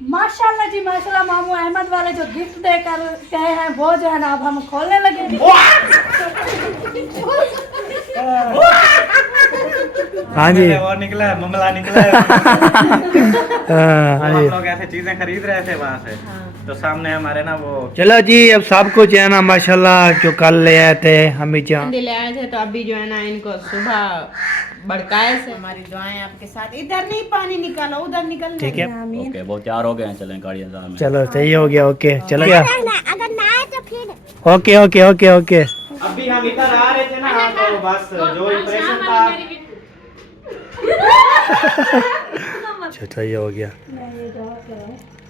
माशाल्लाह जी माशाल्लाह। मामू अहमद वाले जो गिफ्ट देकर गए हैं वो जो है ना अब हम खोलने लगे। हाँ जी और निकला है, ममला निकला है। हाँ हम जी। लोग ऐसे चीजें खरीद रहे थे वहाँ से, तो सामने हमारे ना वो चलो जी अब सब कुछ है ना माशाल्लाह जो कल ले आए थे हम जान। ले आए थे, तो अभी जो है ना इनको सुबह भड़काए से। हमारी दुआएं आपके साथ। इधर नहीं पानी निकालो, उधर निकल। ठीक है ओके वो तैयार हो गए हैं, चलें गाड़ियाँ में। चलो सही हो गया। ओके चलो क्या अगर ना आए तो फिर ओके ओके ओके ओके। अभी हम इधर आ रहे थे ना, तो बस जो इम्प्रेशन था। अच्छा सही हो गया।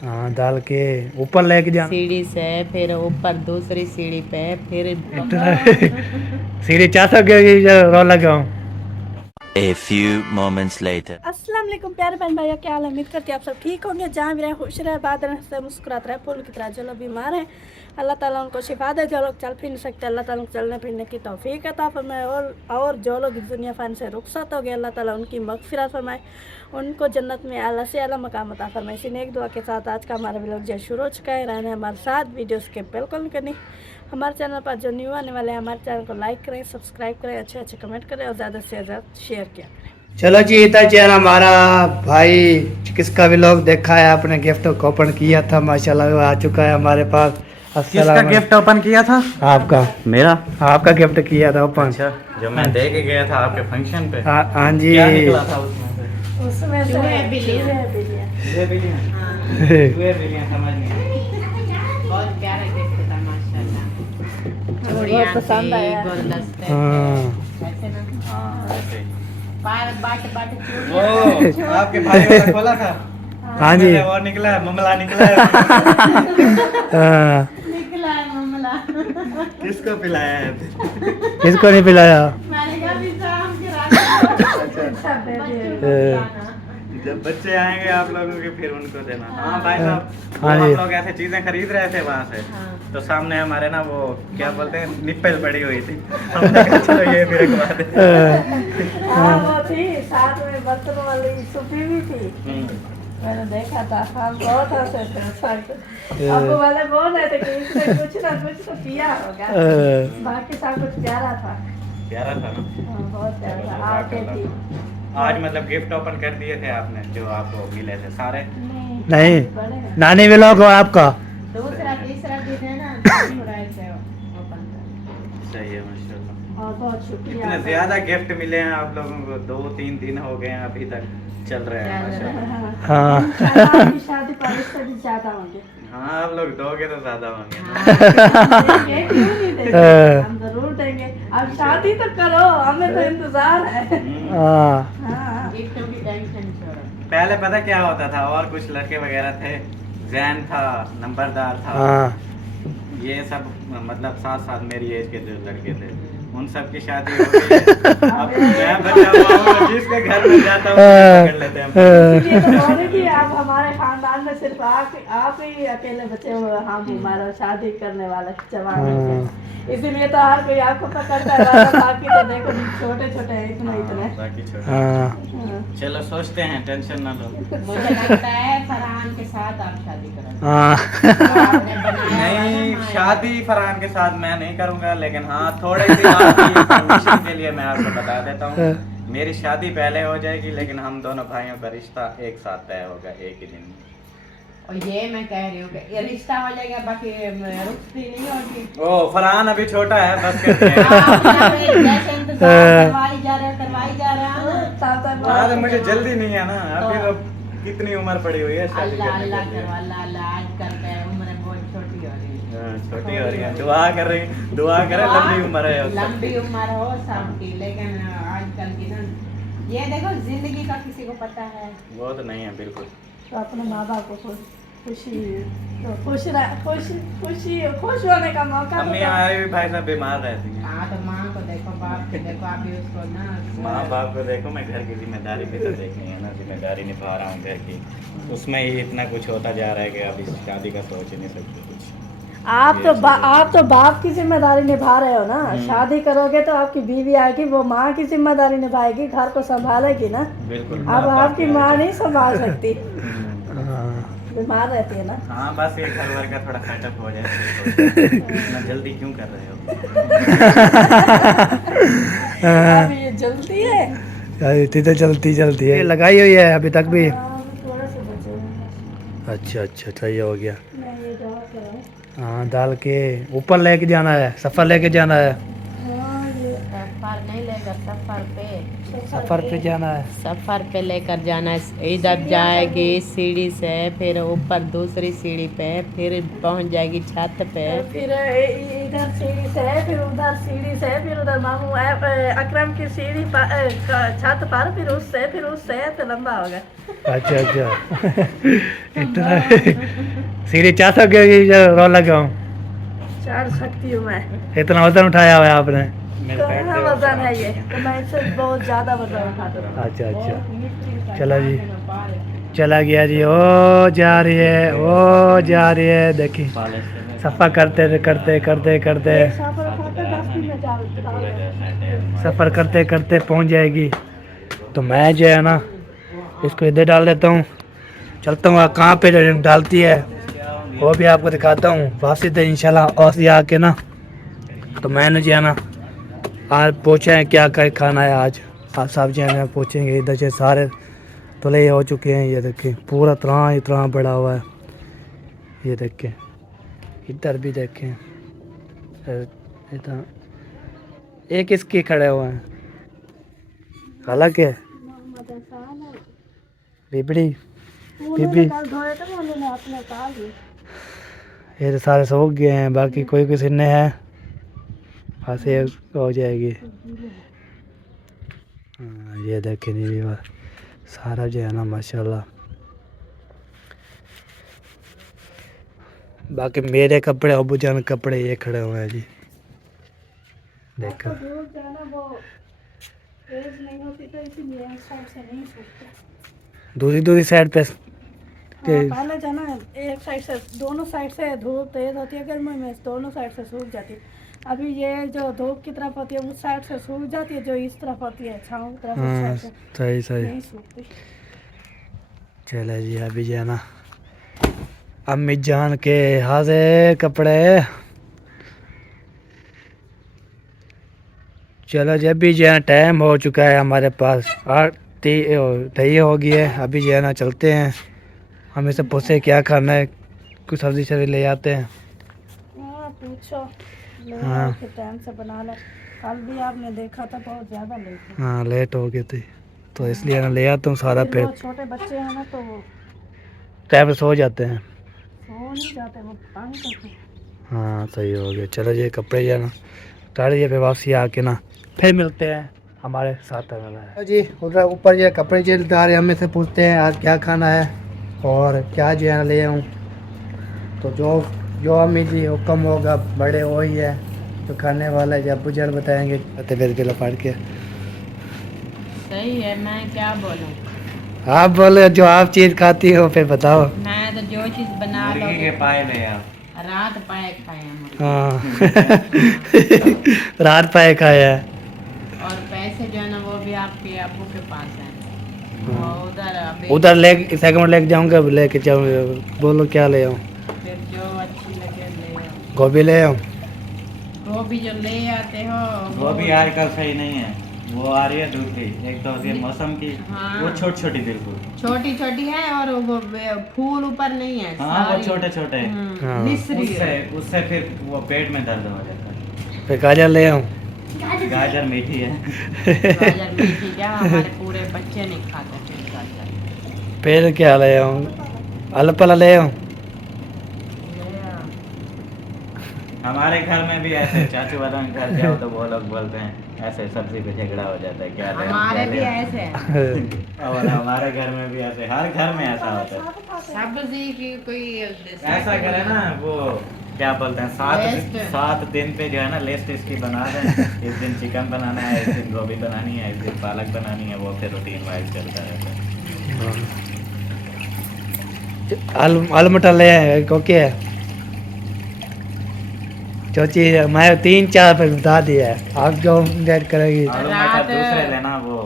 हाँ डाल के ऊपर लेके जा। सीढ़ी से फिर ऊपर दूसरी सीढ़ी पे फिर सीढ़ी 400 के रो लगाऊं। A few moments later. अस्सलाम वालेकुम प्यारे बहन भाइयों, क्या हाल है? उम्मीद करती है आप सब ठीक होंगे, जहाँ भी रहे खुश रहे, बात से मुस्कुराते रहे, फूल की तरह। जो लोग बीमार हैं अल्लाह ताला उनको शिफा दे, जो लोग चल फिर नहीं सकते अल्लाह ताला उनको चलने फिरने की तौफीक अता फरमाए, और जो लोग इस दुनिया फ़ान से रुखसत हो गए अल्लाह ताला उनकी मग़फ़िरत फरमाए, उनको जन्नत में आला से आला मकाम अता फरमाए। इसी नेक दुआ के साथ आज का हमारा व्लॉग जो शुरू हो चुका है। रहने हमारे साथ वीडियो के बिल्कुल नहीं करनी। हमारे चैनल पर जो न्यू आने वाले हैं हमारे चैनल को लाइक करें, सब्सक्राइब करें, अच्छे अच्छे कमेंट करें और ज़्यादा से ज़्यादा शेयर किया करें। चलो जी इतना चैन हमारा भाई किसका व्लॉग देखा है आपने, गिफ्ट ओपन किया था माशाल्लाह वो आ चुका है हमारे पास। किसका गिफ्ट ओपन किया था? आपका। मेरा आपका गिफ्ट किया था ओपन। अच्छा, जो मैं दे के गया था आपके फंक्शन पे। हाँ जी। क्या निकला था उसमें से? उसमें से चूहे बिल्लियाँ। चूहे बिल्लियाँ। चूहे बिल्लियाँ, समझ गए। बहुत प्यारा गिफ्ट था माशाल्लाह। बहुत पसंद आया। गुलदस्ते हाँ ऐसे ना हाँ ऐसे ही। बाट बाट वो आपके भाई वाला खोला था। हाँ जी। उसमें से और निकला है, ममला निकला है। हाँ। निकला है मामला। किसको पिलाया है? किसको नहीं पिलाया? मैंने कहा भी शाम के रात जब बच्चे आएंगे आप लोगों के फिर उनको देना। हाँ भाई साहब, हाँ हम जी। लोग ऐसे चीजें खरीद रहे थे वहाँ से, तो सामने हमारे ना वो क्या बोलते हैं निप्पल पड़ी हुई थी। हमने कहा चलो ये फिर एक बात है। हाँ वो थी साथ में बर्तन वाली सुपी भी थी, मैंने देखा था। हाँ बहुत हंसे थे। अब वाले बोल रहे थे कि इसने कुछ ना कुछ तो किया होगा, बाकी सब कुछ प्यारा था। प्यारा था ना? हाँ, बहुत प्यारा था। आके थी आज मतलब गिफ्ट ओपन कर दिए थे आपने जो आपको मिले थे सारे? नहीं बड़े हैं। नानी व्लॉग हो आपका। दूसरा तीसरा दिन है ना थोड़ा ऐसे ओपन कर। सही है माशाल्लाह। और बहुत शुक्रिया। इतने ज्यादा गिफ्ट मिले हैं आप लोगों को, 2-3 दिन हो गए हैं अभी तक चल रहे हैं माशाल्लाह। हाँ इंशाल्लाह आपकी शादी पर इससे भी ज्यादा होंगे। हाँ आप लोग दोगे तो ज्यादा होंगे। देंगे, क्यों नहीं देंगे? हम जरूर देंगे। अब शादी तो करो, हमें तो इंतजार है। हाँ हाँ गिफ्टों की टेंशन छोड़ो। पहले पता क्या होता था, और कुछ लड़के वगैरह थे, जैन था, नंबरदार था, हाँ ये सब मतलब साथ साथ मेरी एज के जो लड़के थे उन सब की शादी हो गई है। अब मैं बचा हुआ हूँ, जिसके घर में जाता हूँ पकड़ लेते हैं। इसलिए तो बोल रही थी आप हमारे खानदान में सिर्फ आप ही अकेले बचे हुए, हम हमारा शादी करने वाले जवान हैं। इसीलिए तो हर कोई आपको पकड़ता है, बाकी तो देखो छोटे छोटे हैं इतने। बाकी छोड़। हाँ चलो सोचते हैं, टेंशन ना लो। मुझे लगता है फरहान के साथ आप शादी करोगे। हाँ आपने बनाया नहीं, हुआ है शादी फरहान के साथ मैं नहीं करूंगा, लेकिन हाँ थोड़े सी बात की information के लिए मैं आपको बता देता हूँ। मेरी शादी पहले हो जाएगी, लेकिन हम दोनों भाइयों का रिश्ता एक साथ तय होगा एक ही दिन में। और ये मैं कह रही हूँ कि ये रिश्ता हो जाएगा, बाकी रुखती नहीं होगी। ओ फरहान अभी छोटा है, बस करते हैं। आप जैसे इंतजार करवाई जा रहे हो हाँ, तो मुझे जल्दी नहीं है ना, अभी तो कितनी उम्र पड़ी हुई है शादी अल्लाह करने अल्लाह के लिए। करो, अल्लाह अल्लाह आज करके उम्र बहुत छोटी हो रही है। हाँ, छोटी हो रही है, दुआ करे लंबी उम्र है उसकी। लंबी उम्र हो सबकी, लेकिन आजकल की ना ये देखो जिंदगी का किसी को पता है। वो तो नहीं है बिल्कुल। तो अपने माँ बाप को खुशी तो खुश होने का मौका मम्मी तो हमारे भी भाई साहब बीमार रहती हैं। हाँ तो माँ को देखो, बाप को देखो, आप भी उसको ना माँ बाप को देखो, मैं घर की जिम्मेदारी भी तो देखनी है ना, जिम्मेदारी निभा रहा हूँ घर की, उसमें ही इतना कुछ होता जा रहा है कि अभी शादी का सोच ही नहीं सकते कुछ। आप तो बाप की जिम्मेदारी निभा रहे हो ना। शादी करोगे तो आपकी बीवी आएगी, वो माँ की जिम्मेदारी निभाएगी, घर को संभालेगी ना। बिल्कुल। अब आपकी माँ नहीं संभाल सकती। बीमार रहती है ना। हाँ बस ये घर वर का थोड़ा सेटअप हो जाए तो इतना जल्दी क्यों कर रहे हो? अभी ये जल्दी है। इतनी तो चलती चलती है, लगाई हुई है अभी तक भी। हाँ, थोड़ा सा बचे हैं। अच्छा अच्छा, सही हो गया। मैं ये डाल कर आऊँ। हाँ डाल के ऊपर लेके जाना है, सफ़र लेके जाना है। हाँ, ये सफर नहीं लेकर सफर पे, सफ़र पे जाना है। सफर पे लेकर जाना है। इधर जाएगी सीढ़ी से, फिर ऊपर दूसरी सीढ़ी पे, फिर पहुंच जाएगी छत पे। फिर इधर सीढ़ी से, फिर उधर सीढ़ी से, फिर उधर मामू अकरम की सीढ़ी छत पर, फिर उससे तो लंबा होगा। अच्छा अच्छा। इतना सीढ़ी 400 की रो लगाऊं? चढ़ सकती हूँ मैं। इतना वजन उठाया हुआ है आपने? कहाँ वजन है ये, तो मैं इससे बहुत ज्यादा वजन उठाती हूँ। अच्छा अच्छा, चला जी, चला गया जी। ओ जा रही है, ओ जा रही है, देखिए सफ़र करते करते करते करते सफ़र करते करते पहुंच जाएगी। तो मैं जो है ना इसको इधर डाल देता हूँ, चलता हूँ कहाँ पे डालती है वो भी आपको दिखाता हूँ। वापसी तो इंशाल्लाह और से आके ना, तो मैंने जो है ना आज पूछा है क्या क्या खाना है आज। आप साहब जो है ना पूछेंगे। इधर से सारे तुले हो चुके हैं, ये देखें पूरा इतना बड़ा हुआ है, ये देखें। इधर भी देखें, इतना एक इसके खड़े हुए हैं, हालांकि बिबड़ी बीबी ये तो सारे सो गए हैं, बाकी कोई किसी ने है फांसी हो जाएगी। हाँ, ये देखें नहीं बात सारा जो है ना माशाल्लाह। बाकी मेरे कपड़े अबू जान कपड़े ये खड़े हुए हैं जी, देखो। दूसरी साइड पे पहले जाना एक साइड से, दोनों साइड से धूप तेज होती है गर्मी में, दोनों साइड से सूख जाती है। अभी ये जो धूप की तरफ होती है उस साइड से सूख जाती है, जो इस तरफ होती है छाँव की तरफ उस साइड से सही सही नहीं सूखती। चले जी, अभी जो है ना अम्मी जान के हाथे कपड़े। चलो जब भी जो है टाइम हो चुका है हमारे पास 8:30 हो गई है। अभी जो है ना चलते हैं, हमें से पूछे क्या खाना है, कुछ सब्जी शब्जी ले आते हैं। हाँ पूछो, हाँ। फिर टाइम से बना ले। कल भी आपने देखा था बहुत ज़्यादा लेट। हाँ लेट हो गई थी, तो इसलिए ना ले आता हूँ सारा फिर पेट। वो छोटे बच्चे हैं ना तो वो टाइम पे सो जाते हैं। सो नहीं जाते, वो तंग करते हैं। हाँ सही हो गया। चलो ये कपड़े जो है ना उतारिए, फिर वापसी आके ना फिर मिलते हैं हमारे साथ है जी। उधर ऊपर ये कपड़े जो उतारे हमें से पूछते हैं आज क्या खाना है और क्या जो है ना ले आऊँ। तो जो अम्मी जी हुक्म होगा बड़े वही है तो खाने वाला है, जब बुजुर्ग बताएंगे तबीयत के लपाट के। सही है, मैं क्या बोलूं। आप बोले जो आप चीज़ खाती हो फिर बताओ। मैं तो जो चीज बना लो, मुर्गी के पाए ले आप। रात पाए खाए हम। हाँ रात पाए खाया है। और पैसे जो है ना वो भी आपके अब्बू के पास है। वो उधर अभी उधर ले सेकंड लेके जाऊँगा, लेके जाऊँगा। बोलो क्या ले आऊँ? फिर जो अच्छी लगे ले आओ। गोभी ले आऊँ? गोभी जो ले आते हो वो भी आजकल सही नहीं है, वो आ रही है दूसरी। एक तो होती है मौसम की, हाँ। वो छोटी छोटी बिल्कुल छोटी छोटी है और वो फूल ऊपर नहीं है। हाँ वो सारी। छोटे छोटे। हाँ। मिस्री है। उससे फिर वो पेट में दर्द हो जाता है। फिर गाजर ले आऊँ? गाजर मीठी है। गाजर मीठी क्या, हमारे पूरे बच्चे नहीं खाते फिर गाजर। फिर क्या ले आऊँ? अलपला ले आऊँ? हमारे घर में भी ऐसे चाचू वालों के घर जाओ तो वो लोग बोलते हैं ऐसे सब्जी पे झगड़ा हो जाता है, क्या ले आऊं, हमारे क्या भी ले आऊं। ऐसे है। और हमारे घर में भी ऐसे, हर घर में ऐसा होता है। सब्जी की कोई ऐसा करे ना वो क्या बोलते हैं, लिस्ट। 7 दिन पे जो है ना लिस्ट इसकी बना दें। इस दिन चिकन बनाना है, इस दिन गोभी बनानी है, इस दिन पालक बनानी है, वो फिर रूटीन वाइज चलता रहता है। आलू मटर ले आए ओके है जो चीज़ मैं 3-4 पे बता दिया है, आप जो डेट करेगी। आलू मटर रात- दूसरे लेना, वो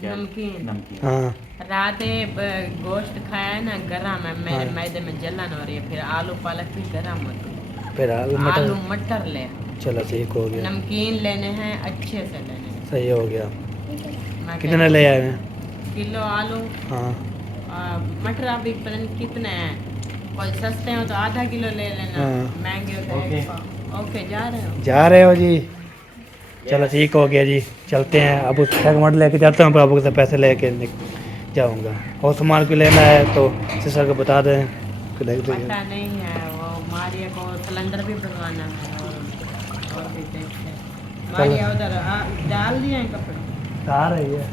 क्या नमकीन। नमकीन। हाँ रात गोश्त खाया है ना गरम है, मेरे मैदे में जलन हो रही है, फिर आलू पालक भी गरम होती है, फिर आलू मटर ले, चलो ठीक हो गया, नमकीन लेने हैं अच्छे से लेने हैं। सही हो गया। मैं कितने ले आए हैं? किलो आलू, हाँ मटर अभी पता नहीं कितने हैं, कोई सस्ते हो तो आधा किलो ले लेना, हाँ। महंगे हो तो ओके जा रहे हो जी, चलो ठीक हो गया जी, चलते हैं। अब उस मट लेके जाता हूँ, बाबू से पैसे लेके जाऊँगा, और सामान को लेना है तो सिस्टर को बता दें कि ले देंगे। पता नहीं है, वो मारिया को सिलेंडर भी भरवाना है और भी देखते हैं। मारिया उधर डाल दिए हैं कपड़े, आ रही है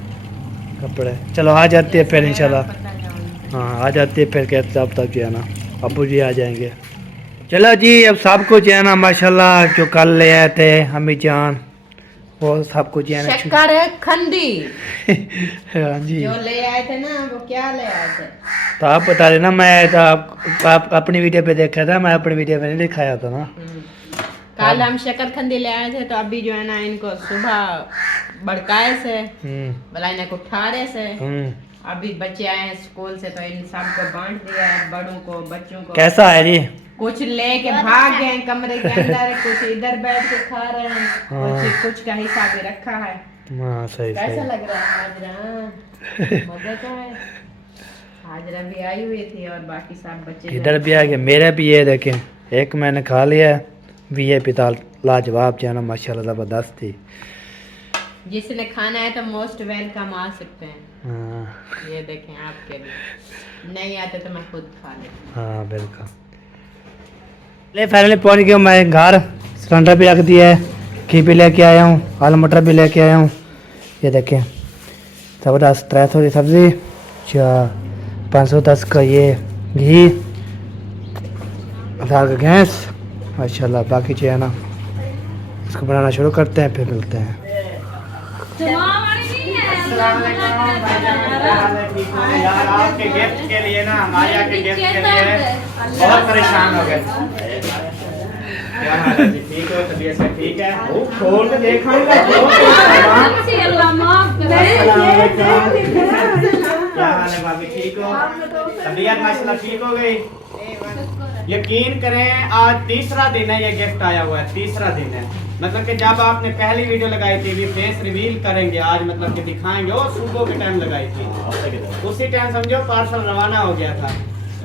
कपड़े, चलो आ जाती है फिर इंशाल्लाह। पता जाऊंगी। हाँ आ जाती है फिर, कहते अब तक जो है ना अबू जी आ जाएंगे। चलो जी, अब सब कुछ जो है ना माशाल्लाह जो कल ले आए थे अम्मी जान, वो सब कुछ जो है ना शक्कर है खंडी हाँ जी, जो ले आए थे ना, वो क्या ले आए थे? तो आप बता देना, मैं तो आप अपनी वीडियो पे देखा था, मैं अपनी वीडियो पे नहीं दिखाया था ना। कल हम शक्कर खंडी ले आए थे, तो अभी जो है ना इनको सुबह बड़काए से भला इन्हें उठारे से, अभी बच्चे आए हैं स्कूल से तो इन सबको बांट दिया है, बड़ों को बच्चों को। कैसा है जी? कुछ लेके भाग गए कमरे के अंदर, कुछ इधर बैठ के खा रहे हैं, कुछ का हिसाब भी रखा है। हाँ सही कैसा सही। लग रहा है हाजरा? मजा का है। हाजरा भी आई हुई थी और बाकी सब बच्चे इधर भी आ गए, मेरे भी ये देखें, एक मैंने खा लिया, वीआईपी दाल लाजवाब जो है ना माशाल्लाह ज़बरदस्त थी। जिसने खाना है तो मोस्ट वेलकम आ सकते हैं। हाँ ये देखें आपके लिए, नहीं आते तो मैं खुद खा लेती। हाँ बिल्कुल। ले फाइनली पहुँच गया मैं घर, सिलेंडर भी रख दिया है, घी भी लेके आया हूँ, आलू मटर भी लेके आया हूँ। ये देखें ज़बरदस्त 300 की सब्ज़ी, 510 का ये घी, 1000 का गैस माशाल्लाह। बाकी जो है ना इसको बनाना शुरू करते हैं, फिर मिलते हैं। यार आपके गिफ्ट के लिए ना, मारिया के गिफ्ट के लिए बहुत परेशान हो गए। क्या हाल है जी, ठीक हो? तबीयत से ठीक है? खोल के देखो, क्या हाल है भाभी, ठीक हो? तबीयत माशाल्लाह ठीक हो गई? यकीन करें आज तीसरा दिन है ये गिफ्ट आया हुआ है, तीसरा दिन है। मतलब कि जब आपने पहली वीडियो लगाई थी भी फेस रिवील करेंगे आज, मतलब कि दिखाएंगे, वो सुबह के टाइम लगाई थी, उसी टाइम समझो पार्सल रवाना हो गया था,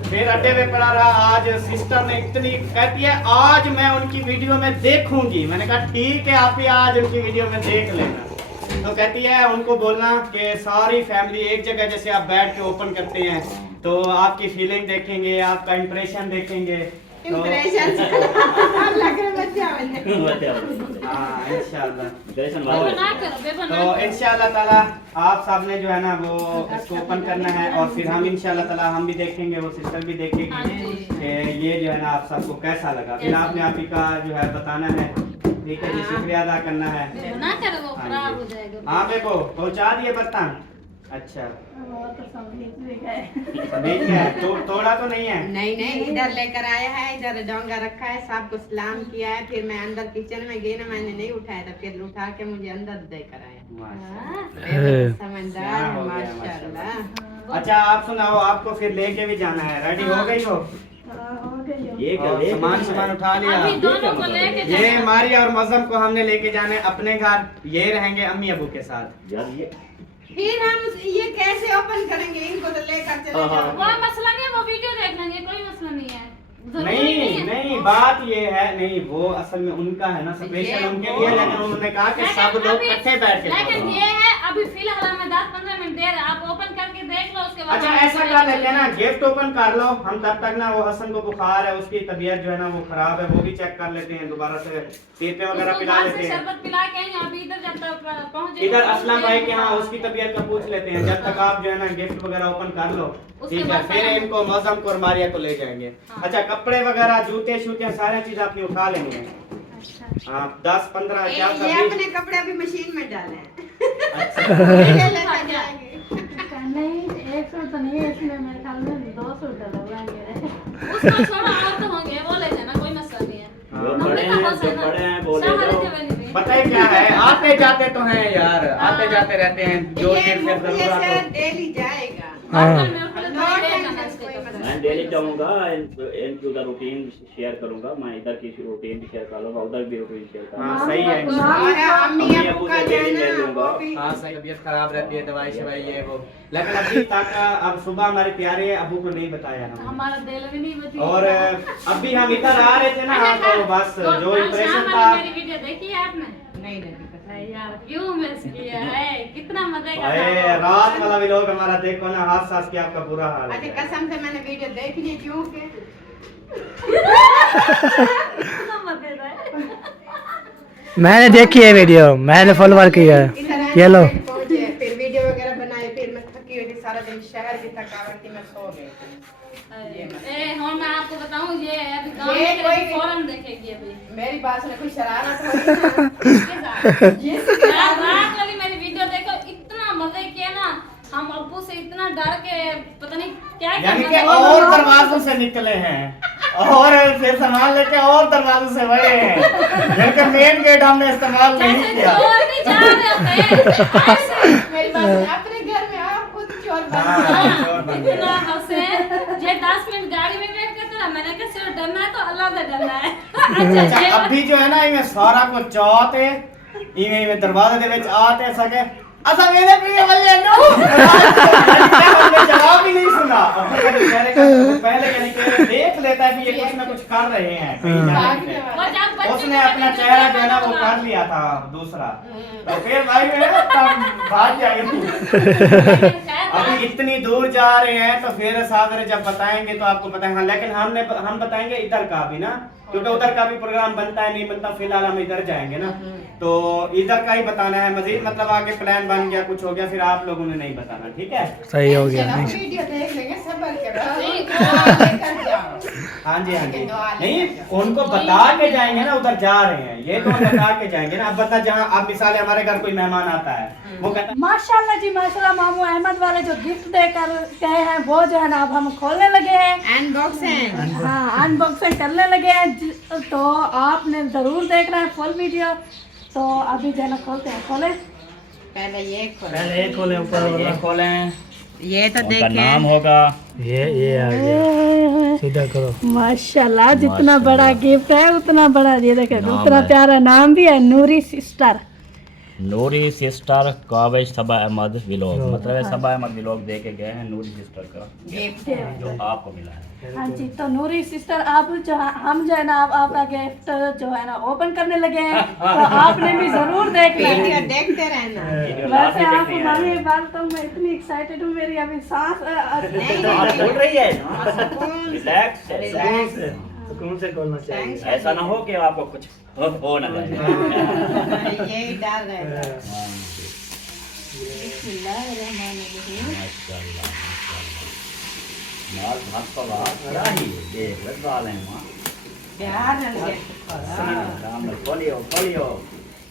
फिर अड्डे पे पड़ा रहा। आज सिस्टर ने इतनी कहती है आज मैं उनकी वीडियो में देखूंगी, मैंने कहा ठीक है आप ही आज उनकी वीडियो में देख लेना। तो कहती है उनको बोलना कि सारी फैमिली एक जगह जैसे आप बैठ के ओपन करते हैं तो आपकी फीलिंग देखेंगे, आपका इंप्रेशन देखेंगे, तो हाँ इंशाल्लाह। तो इंशाल्लाह ताला आप सब ने जो है ना वो इसको ओपन करना है, और फिर हम इंशाल्लाह ताला हम भी देखेंगे, वो सिस्टर भी देखेंगे कि ये जो है ना आप सबको कैसा लगा। फिर आपने आप ही का जो है बताना है, ठीक है जी, शुक्रिया अदा करना है। हाँ बेबो पहुँचा दिए बर्तन, अच्छा ठीक है, तो तोड़ा तो नहीं है? नहीं नहीं, इधर लेकर आया है, इधर डोंगा रखा है, सबको सलाम किया है, फिर मैं अंदर किचन में गई ना, मैंने नहीं उठाया था, फिर उठा के मुझे अंदर देकर आया। समझदार है माशाल्लाह। अच्छा आप सुनाओ, आपको फिर लेके भी जाना है, रेडी हो गई हो? और सामान उठा लिया? अभी दोनों को लेके ये मारिया और मजहब को हमने लेके जाना है अपने घर, ये रहेंगे अम्मी अबू के साथ। फिर हम ये कैसे ओपन करेंगे, इनको तो लेकर चले जाओ। वो मसला नहीं है, वो वीडियो देख लेंगे, कोई मसला नहीं है। नहीं नहीं बात ये है, नहीं वो असल में उनका है ना, स्पेशल उनके लिए, लेकिन उन्होंने कहा कि सब लोग इकट्ठे बैठ के लेकिन ये है अभी फिलहाल हमें 10-15 मिनट देर है, आप ओपन करके देख लो, उसके बाद अच्छा ऐसा कर लेते हैं ना, गिफ्ट ओपन कर लो हम, तब तक ना वो हसन को बुखार है, उसकी तबीयत जो है ना वो खराब है, वो भी चेक कर लेते हैं, दोबारा से सीपे वगैरह पिला लेते हैं, शरबत पिला के अभी इधर जब तक पहुंचे इधर असलम भाई के यहाँ उसकी तबीयत का पूछ लेते हैं, जब तक आप जो है ना गिफ्ट वगैरह ओपन कर लो, ठीक है, फिर इनको मौसम को और मारिया को ले जाएंगे। अच्छा कपड़े वगैरह जूते शूते सारी चीज आपने उठा लेनी है। हाँ 10-15 क्या ये अपने कपड़े अभी मशीन में डाले हैं। नहीं, एक सूट तो नहीं है इसमें, मेरे ख्याल में 2 सूट डलवाएंगे। उसको छोड़ो और तो होंगे, वो ले जाना, कोई मसला नहीं है। बताइए क्या है, आते जाते तो हैं यार, आते जाते रहते हैं, जो ये फिर मुफ्त से डेली जाएगा। नॉर्मल में उठ के थोड़ी देर जाना इसके कपड़े। मैं डेली जाऊंगा, इनकी उधर रूटीन शेयर करूंगा, मैं इधर की रूटीन भी शेयर कर लूंगा, उधर भी रूटीन शेयर कर लूंगा। हाँ सही है। अम्मी अबू से डेली ले लूंगा। हाँ सही, तबीयत खराब रहती है, दवाई शवाई ये वो, लेकिन अभी तक अब सुबह हमारे प्यारे अबू को नहीं बताया ना, हमारा दिल भी नहीं बची। और अभी हम इधर आ रहे थे ना तो बस जो इम्प्रेशन था। मेरी वीडियो देखी है आपने? नहीं नहीं पता है। यार क्यों मिस किया है, कितना मजे का अरे था। रात वाला व्लॉग हमारा देखो ना, हंस हंस के आपका बुरा हाल अच्छा है। कसम से मैंने वीडियो देख ली क्योंकि कितना मजेदार है। मैंने देखी है वीडियो, मैंने फॉलोवर किया है। ये लो पहुंचे, फिर वीडियो वगैरह बनाई, फिर मैं थकी हुई थी सारा दिन, शहर की थकावट थी, मैं सो गई थी। ए हाँ मैं आपको बताऊं, ये अभी काम ये में कोई- फौरन देखेगी अभी। मेरी बात सुने, कोई शरारत हो रही है। रात वाली मेरी वीडियो देखो, इतना मजे किए ना हम, अब्बू से इतना डर के पता नहीं क्या यानी कि क्या और दरवाजों से निकले हैं और फिर सामान लेके और दरवाजों से गए हैं, लेकिन मेन गेट हमने इस्तेमाल नहीं जैसे किया। चोर नहीं जा रहे होते ऐसे। मेरी बात सुने, अपने घर में आप खुद चोर बन हाँ, गए। चोर बन इतना हंसे, ये 10 मिनट गाड़ी में वेट करते ना, मैंने कहा सिर्फ डरना है तो अल्लाह से डरना है। अच्छा अच्छा ये अभी जो है ना इनमें सारा कुछ चाहते इनमें दरवाजे दे विच आते सके अच्छा मेरे प्रिय वाले नो हमने जवाब ही नहीं सुना। पहले यानी कि देख लेता है कि ये कुछ ना कुछ कर रहे हैं कहीं जाने के लिए। वो जब बच्चे उसने अपना चेहरा जो है ना वो कर लिया था दूसरा, तो फिर भाई भाग जाएंगे। अभी इतनी दूर जा रहे हैं तो फिर सागर जब बताएंगे तो आपको बताएंगे, लेकिन हम बताएंगे इधर का भी ना, क्योंकि उधर का भी प्रोग्राम बनता है नहीं बनता, फिलहाल हम इधर जाएंगे ना तो इधर का ही बताना है मजीद, मतलब आगे प्लान बन गया कुछ हो गया फिर आप लोगों ने नहीं बताना, ठीक है? सही हो गया। चलो, वीडियो देख लेंगे, सब्र करो, लेकर जाओ। हाँ जी हाँ जी, दुआ लेकर नहीं जाओ। उनको बता के जाएंगे ना, उधर जा रहे हैं ये तो बता के जाएंगे ना। अब बता जहाँ अब मिसाल हमारे घर कोई मेहमान आता है वो कहता माशाल्लाह जी माशाल्लाह, मामू अहमद वाले जो गिफ्ट देकर गए हैं वो जो है ना अब हम खोलने लगे हैं। अनबॉक्सिंग। हाँ अनबॉक्सिंग करने लगे हैं, तो आपने जरूर देखना है फुल वीडियो। तो अभी जो है ना खोलते हैं, खोले पहले ये खोलो। पहले एक खोले ऊपर ये वाला, खोलें, ये तो उनका नाम देखें। होगा। ये आ गया, सीधा करो। माशाल्लाह, जितना बड़ा गिफ्ट है उतना बड़ा, ये देखे नाम उतना है। प्यारा नाम भी है, नूरी सिस्टर। नूरी सिस्टर काबिज सबा अहमद व्लॉग, मतलब है सबा अहमद व्लॉग दे के गए हैं नूरी सिस्टर का गिफ्ट जो आपको मिला है। हाँ जी, तो नूरी सिस्टर आप जो हम जो है ना अब आपका गिफ्ट जो है ना ओपन करने लगे हैं, तो आपने भी जरूर देखना है। वीडियो देखते रहना। वीडियो लास्ट वैसे में आप देखते हैं। हमारी बात तो मैं इतनी एक्साइटेड हूँ, मेरी अभी सांस सांस फूल रही है, रिलैक्स सुकून से खोलना चाहिए। ऐसा ना हो कि आपको कुछ हो ना जाए। यही डर रहता है। माशाल्लाह, माल भात का बात राही देख रख डाले मां प्यार न लगे। राम खोलियो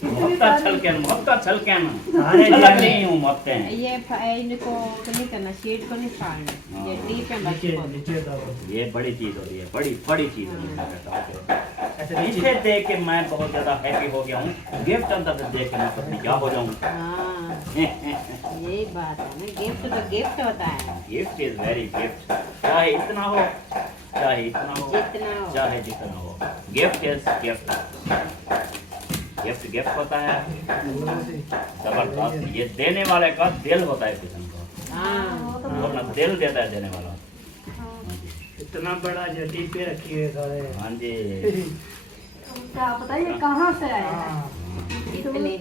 मोहब्बत छलके अरे अलग नहीं हूं मोहब्बते हैं। ये इनको तो नहीं करना, शीट को नहीं फाड़ना, ये डीप है नीचे बस। नीचे दो। ये बड़ी चीज होती है, बड़ी चीज होती है। ऐसे नीचे देख के मैं बहुत ज्यादा हैप्पी हो गया हूँ, गिफ्ट अंदर से देख के मैं पत्नी क्या हो जाऊँ। हाँ, यही बात है ना, गिफ्ट तो गिफ्ट होता है। गिफ्ट इज वेरी गिफ्ट, चाहे इतना हो चाहे इतना हो जितना हो। चाहे जितना हो, गिफ्ट इज गिफ्ट। गिफ्ट होता है जबरदस्त। ये देने वाले का दिल होता है किसी को, हाँ, वो अपना दिल देता है देने वाला। इतना बड़ा जटी पे रखी है सारे। हाँ जी, क्या बताइए कहाँ से आया है? इतनी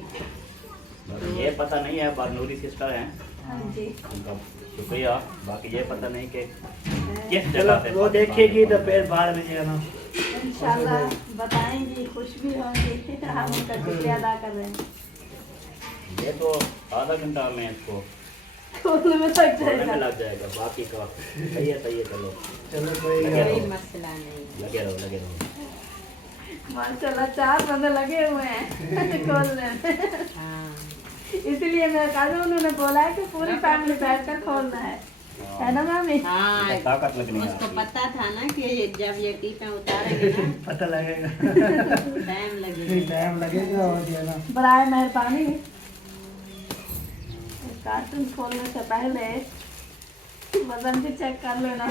बस ये पता नहीं है, बार नूरी सिस्टर हैं, हाँ जी, उनका शुक्रिया। बाकी ये पता नहीं कि किस चलो जगह से वो देखेगी तो फिर बाहर में जाना। इंशाल्लाह बताएंगी, खुश भी होंगी। हम उनका शुक्रिया अदा कर रहे हैं। ये तो आधा घंटा में इसको खोलने में लग खोलने में जाएगा। लग जाएगा, बाकी का सही है चलो चलो कोई लगे कोई रहो मसला नहीं। लगे रहो। माशाल्लाह 4 बंदे लगे हुए हैं खोलने में। हाँ, इसलिए मैं कहा था, उन्होंने बोला है कि पूरी फैमिली बैठकर खोलना है ना मामी? हाँ, ताकत लगनी है उसको आपकी। पता था ना कि जब ये टीपें उतारेंगे ना पता लगेगा। टाइम लगेगा। टाइम लगेगा और जाना। बराए मेहरबानी कार्टून खोलने से पहले वजन भी चेक कर लेना।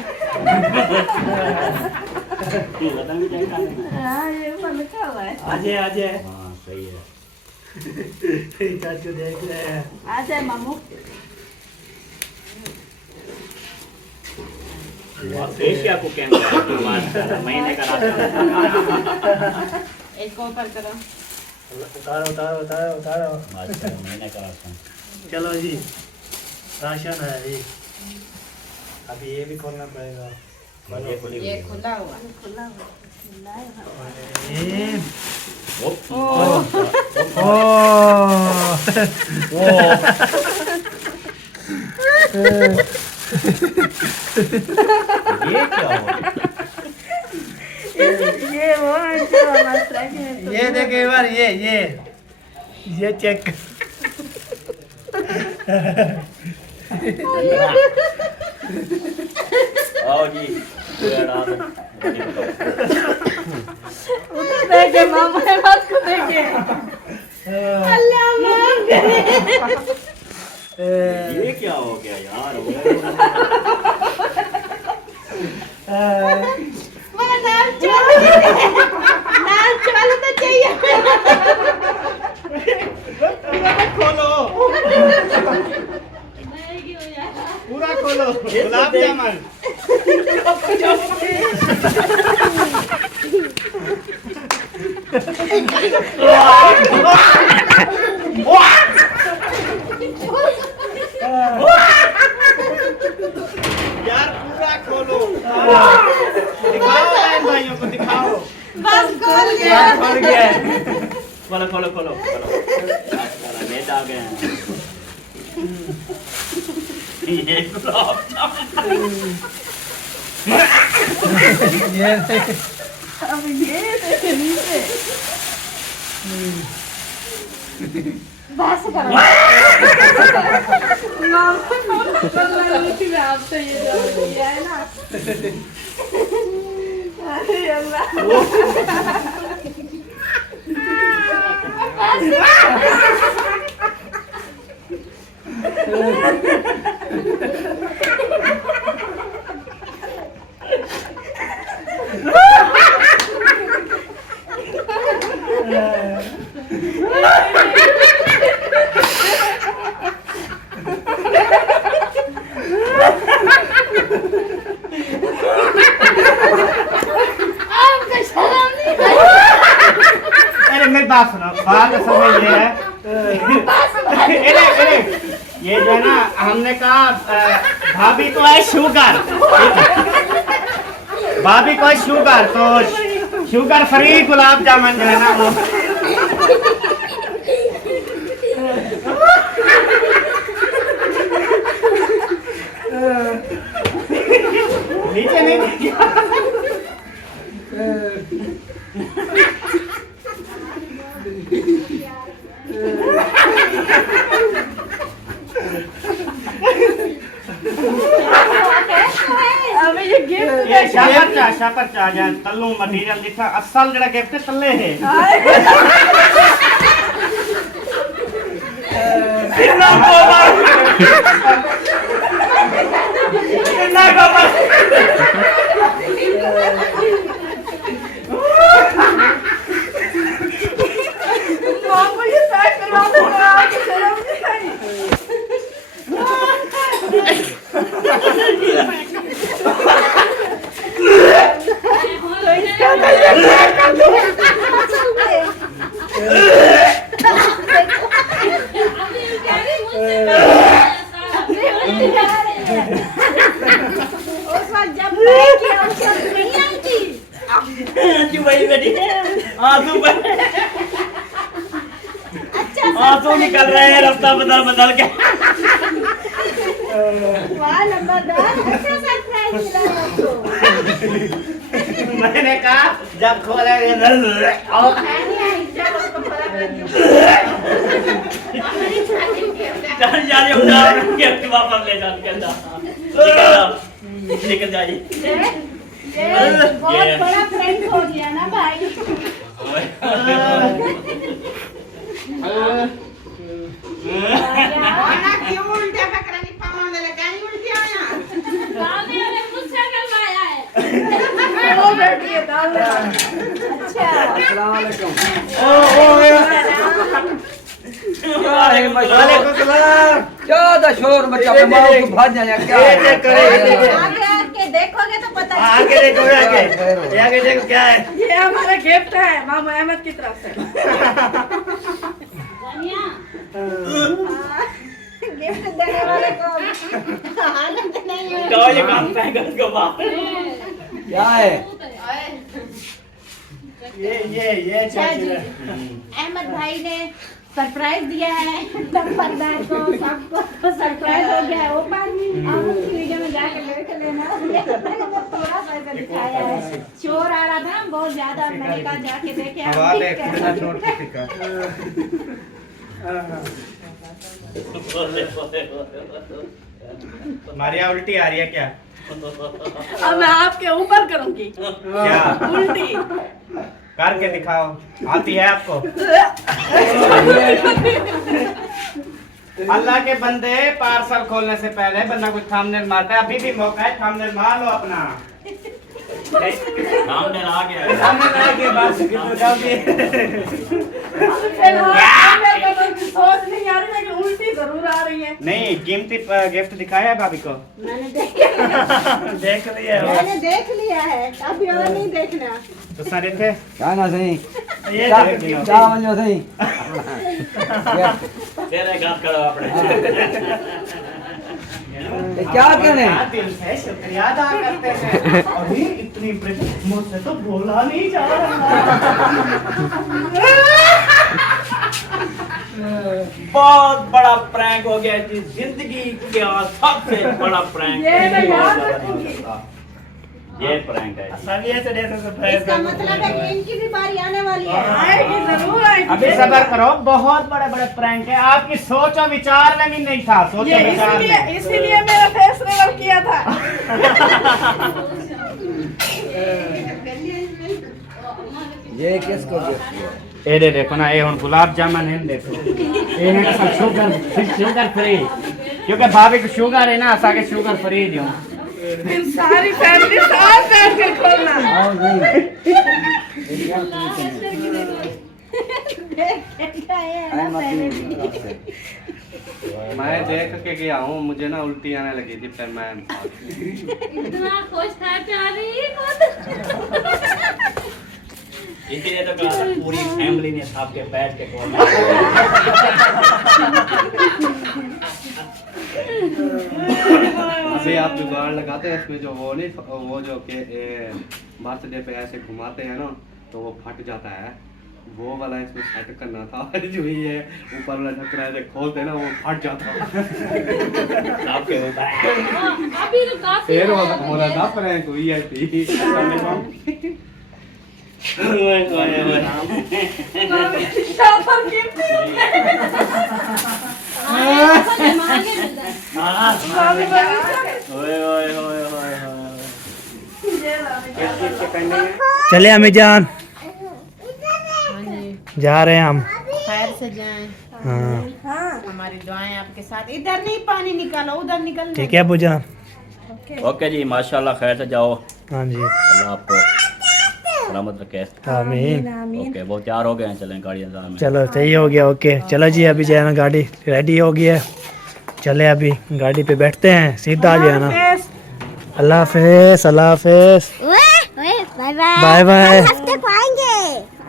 वजन भी चेक कर लेना। हाँ ये ऊपर लिखा हुआ है। आजे आजे हाँ सही है। चाचू देख रहे हैं। आ जाए मामू। एशिया को कैंसर महीने का राशन। इसको ऊपर करो। उतारो उतारो उतारो उतारो। महीने का राशन। चलो जी राशन है जी। अभी ये भी खोलना पड़ेगा। ये खुला हुआ। खुला हुआ। ये ये क्या हो गया? ये वो है जो हमारे ट्रैक में। ये देखे एक बार ये चेक आओ जी उधर देखे मामा है बात को देखे। अल्लाह माफ करे। ये क्या हो गया यार? मेरा नाम चल तो चाहिए। खोलो पूरा खोलो। गुलाब जामुन यार पूरा खोलो। दिखाओ बहन भाइयों को दिखाओ। बस खोल गया। पड़ गया। खोलो खोलो खोलो खोलो। नेट आ गए हैं। ये गुलाब जामुन। ये अब ये देखे नीचे। बस करो। मामा आपसे ये जो किया है ना। अरे अल्लाह। अरे मेरी बात सुनो। बात असल में ये है। ये जो है ना हमने कहा भाभी को है शुगर। भाभी को है शुगर तो शुगर फ्री गुलाब जामुन जो है ना वो नीचे नहीं। अब ये गिफ्ट ये शापर चा जा तल्लू मटेरियल लिखा असल जड़ा गिफ्ट है तल्ले है। इतना बोला इतना बाबा मामा ये पैक करवा दो आपके शर्म नहीं आई। आंसू निकल रहे हैं रास्ता बदल बदल के। वाह लंबादार अच्छा सरप्राइज मिला आपको। मैंने कहा जब खोलेंगे चल जा रहे उठा गिफ्ट वापस ले जा निकल जाइए। बहुत बड़ा फ्रेंड हो गया ना भाई। क्यों उल्टा पकड़ा नहीं पाऊंगा लगा नहीं उल्टी आया। ये डाल रहा है। अच्छा ज्यादा शोर मचा माओ को भाग जाए क्या आगे आके देखोगे तो पता आगे देखो आगे देखो क्या है। ये हमारा गिफ्ट है मामू अहमद की तरफ से। गिफ्ट देने वाले को आनंद नहीं है। तो ये काम पैक उसको बाहर क्या है ये अच्छा जी, अहमद भाई ने सरप्राइज दिया है नंबरदार को, सबको तो सरप्राइज हो गया है। ओपन आप उसकी वीडियो में जाके देख लेना। ये मैंने थोड़ा सा ऐसे दिखाया है, शोर आ रहा था बहुत ज्यादा, मैंने कहा जाके देखे आप ठीक है। मारिया उल्टी आ रही है क्या? अब मैं आपके ऊपर करूंगी क्या उल्टी। करके दिखाओ, आती है आपको? अल्लाह के बंदे, पार्सल खोलने से पहले बंदा कुछ थंबनेल मारता है। अभी भी मौका है, थंबनेल मार लो अपना। सामने आ गया थंबनेल आ गया, बात कितना जाओगे? सोच नहीं आ रही लेकिन उल्टी जरूर आ रही है। नहीं, कीमती गिफ्ट दिखाया है भाभी को? मैंने देख लिया है। मैंने देख लिया है, अभी और नहीं देखना। तो सारे थे क्या ना सही ये देख लियो। क्या बनो सही तेरे गात करो अपने ये क्या करें दिल से शुक्रिया अदा करते हैं। अभी इतनी मुझसे तो बोला नहीं जा रहा। बहुत बड़ा प्रैंक हो गया जी, जिंदगी का सबसे बड़ा प्रैंक। ये मैं याद रखूंगी। ये प्रैंक है जी। सभी ऐसे इसका मतलब है कि इनकी भी बारी आने वाली है। आएगी जरूर आएगी। अभी सबर करो, बहुत बड़े बड़े प्रैंक है। आपकी सोच और विचार में भी नहीं था, सोच ये और विचार में। इसीलिए मेरा फेस रिवल किया था। ये किसको ए दे देखो ना, ये हुन गुलाब जामुन है देखो। ये है सब शुगर फ्री, क्योंकि भाभी को शुगर है ना, असा के शुगर फ्री दियो। फिर सारी फैमिली साथ बैठ कर खोलना। आओ सही मैं देख के गया हूँ, मुझे ना उल्टी आने लगी थी, फिर मैं इतना खुश था प्यारी इसीलिए तो कहा था पूरी फैमिली ने साथ के बैठ के कॉल अभी आप जुगाड़ लगाते हैं इसमें, जो वो नहीं, वो जो के बर्थडे पे ऐसे घुमाते हैं ना तो वो फट जाता है, वो वाला इसमें सेट करना था। जो ये ऊपर वाला ढक्कन ऐसे खोलते ना, वो फट जाता है। आपके होता है अभी तो काफी फिर वो बोला था प्रैंक हुई है थी। शापर गिफ्ट चले अम्मी जान, जा रहे हैं हम। खैर से जाएं। हाँ हमारी दुआएं आपके साथ। इधर नहीं पानी निकालो, उधर निकल। ठीक है अबू जान। ओके जी, माशाल्लाह, खैर से जाओ। हाँ जी, अल्लाह आपको सलामत रखे। आमीन। ओके, बहुत तैयार हो गए हैं, चलें गाड़ी इंतजार में। चलो सही हो गया, ओके चलो जी, अभी जाना, गाड़ी रेडी हो गई है, चले अभी गाड़ी पे बैठते हैं, सीधा आ जाना। अल्लाह हाफिज, अल्लाह हाफिज, बाय बाय बाय बाय। हफ्ते को आएंगे।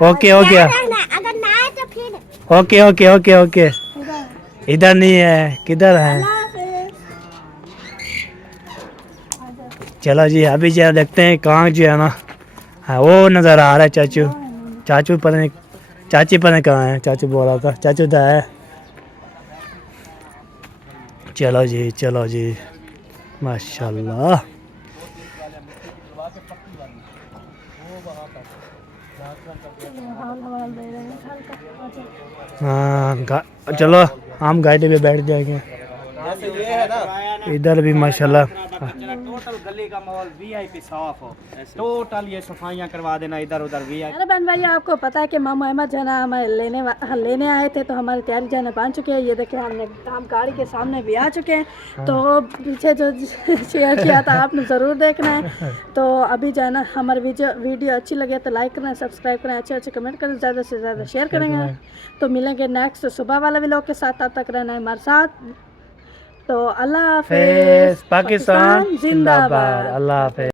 ओके ओके ध्यान रखना, अगर ना आए तो फिर ओके ओके ओके ओके। इधर नहीं है, किधर है? चलो जी, अभी जो देखते हैं कहाँ जो है ना, हाँ वो नज़र आ रहा है चाचू। चाचू पता नहीं, चाची पता नहीं कहाँ है, चाचू बोला था, चाचू तो है। चलो जी माशाल्लाह। हाँ चलो हम गाड़ी पे बैठ जाएंगे। जो ये है ना, इधर भी माशाल्लाह टोटल गली का माहौल वीआईपी साफ हो, टोटल ये सफाइयां करवा देना इधर उधर वीआईपी। अरे बहन भाई आपको पता है कि मामा अहमद जो है ना हमें लेने आए थे, तो हमारी तैयारी जो है ना बन चुकी है। ये देखिए हमने हम गाड़ी के सामने भी आ चुके हैं। तो पीछे जो शेयर किया था आपने ज़रूर देखना है। तो अभी जो है ना हमारी वीडियो अच्छी लगे तो लाइक करें, सब्सक्राइब करें, अच्छे कमेंट करें, ज़्यादा से ज़्यादा शेयर करेंगे। तो मिलेंगे नेक्स्ट सुबह वाले व्लॉग के साथ, तब तक रहना है हमारे साथ। तो अल्लाह हाफिज़। पाकिस्तान जिंदाबाद। अल्लाह हाफिज़।